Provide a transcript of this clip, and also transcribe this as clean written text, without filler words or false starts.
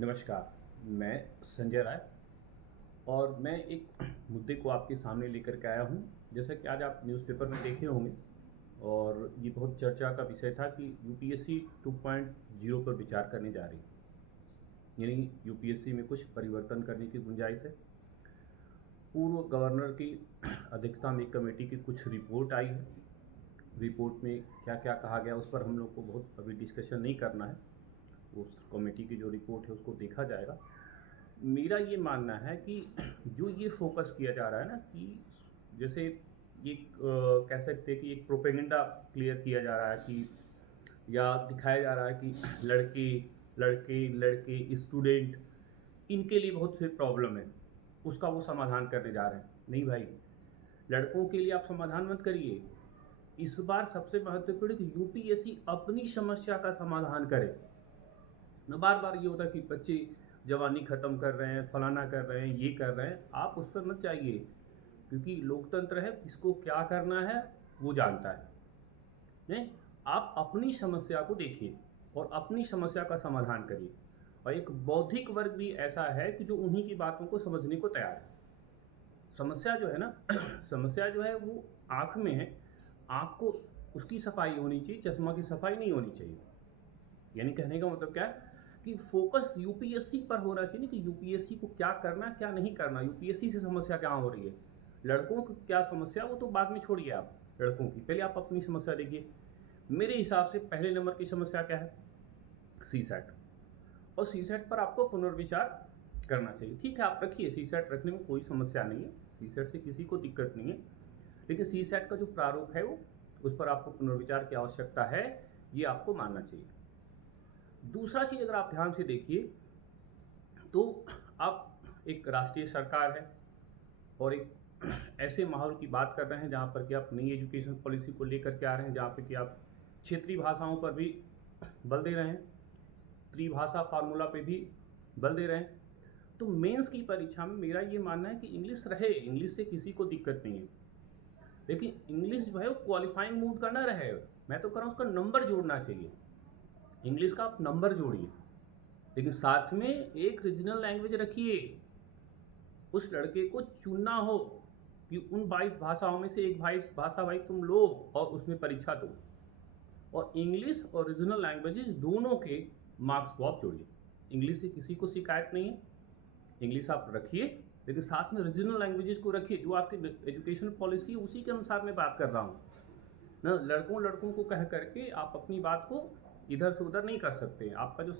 नमस्कार, मैं संजय राय और मैं एक मुद्दे को आपके सामने लेकर के आया हूँ। जैसा कि आज आप न्यूज़पेपर में देखे होंगे और ये बहुत चर्चा का विषय था कि यूपीएससी 2.0 पर विचार करने जा रही है। यानी यूपीएससी में कुछ परिवर्तन करने की गुंजाइश है। पूर्व गवर्नर की अध्यक्षता में एक कमेटी की कुछ रिपोर्ट आई है। रिपोर्ट में क्या-क्या कहा गया उस पर हम लोग को बहुत अभी डिस्कशन नहीं करना है। उस कमेटी की जो रिपोर्ट है उसको देखा जाएगा। मेरा ये मानना है कि जो ये फोकस किया जा रहा है ना कि जैसे ये कह सकते हैं कि एक प्रोपेगेंडा क्लियर किया जा रहा है कि या दिखाया जा रहा है कि लड़के लड़के लड़के स्टूडेंट इनके लिए बहुत से प्रॉब्लम है, उसका वो समाधान करने जा रहे हैं। नहीं भाई, लड़कों के लिए आप समाधान मत करिए। इस बार सबसे महत्वपूर्ण कि यूपीएससी अपनी समस्या का समाधान करे। ना बार-बार ये होता है कि बच्चे जवानी ख़त्म कर रहे हैं, फलाना कर रहे हैं, ये कर रहे हैं, आप उस पर मत जाइए, क्योंकि लोकतंत्र है, किसको क्या करना है, वो जानता है। नहीं, आप अपनी समस्या को देखिए और अपनी समस्या का समाधान करिए। और एक बौद्धिक वर्ग भी ऐसा है कि जो उन्हीं की बातों को समझने को तैयार है। समस्या जो है ना समस्या जो है वो आँख में है, आँख को उसकी सफाई होनी चाहिए, चश्मा की सफाई नहीं होनी चाहिए। यानी कहने का मतलब क्या है कि फोकस यूपीएससी पर होना चाहिए कि यूपीएससी को क्या करना क्या नहीं करना, यूपीएससी से समस्या क्या हो रही है। लड़कों को क्या समस्या वो तो बाद में छोड़िए, आप लड़कों की पहले आप अपनी समस्या देखिए। मेरे हिसाब से पहले नंबर की समस्या क्या है, सी सेट। और सी सेट पर आपको पुनर्विचार करना चाहिए। ठीक है, आप रखिए, सी सेट रखने में कोई समस्या नहीं है, सी सेट से किसी को दिक्कत नहीं है, लेकिन सी सेट का जो प्रारूप है वो उस पर आपको पुनर्विचार की आवश्यकता है, ये आपको मानना चाहिए। दूसरा चीज़ अगर आप ध्यान से देखिए तो आप एक राष्ट्रीय सरकार है और एक ऐसे माहौल की बात कर रहे हैं जहाँ पर कि आप नई एजुकेशन पॉलिसी को लेकर के आ रहे हैं, जहाँ पे कि आप क्षेत्रीय भाषाओं पर भी बल दे रहे हैं, त्रिभाषा फार्मूला पे भी बल दे रहे हैं। तो मेंस की परीक्षा में मेरा ये मानना है कि इंग्लिश रहे, इंग्लिश से किसी को दिक्कत नहीं है, लेकिन इंग्लिश जो है वो क्वालिफाइंग मूड का ना रहे। मैं तो कह रहा हूँ उसका नंबर जोड़ना चाहिए, इंग्लिश का आप नंबर जोड़िए, लेकिन साथ में एक रीजनल लैंग्वेज रखिए। उस लड़के को चुनना हो कि उन 22 भाषाओं में से एक भाषा भाई तुम लो और उसमें परीक्षा दो, और इंग्लिश और रीजनल लैंग्वेजेस दोनों के मार्क्स को आप जोड़िए। इंग्लिश से किसी को शिकायत नहीं है, इंग्लिश आप रखिए, लेकिन साथ में रीजनल लैंग्वेजेस को रखिए। जो आपकी एजुकेशन पॉलिसी है उसी के अनुसार मैं बात कर रहा हूँ ना। लड़कों लड़कों को कह करके आप अपनी बात को इधर से उधर नहीं कर सकते। आपका जो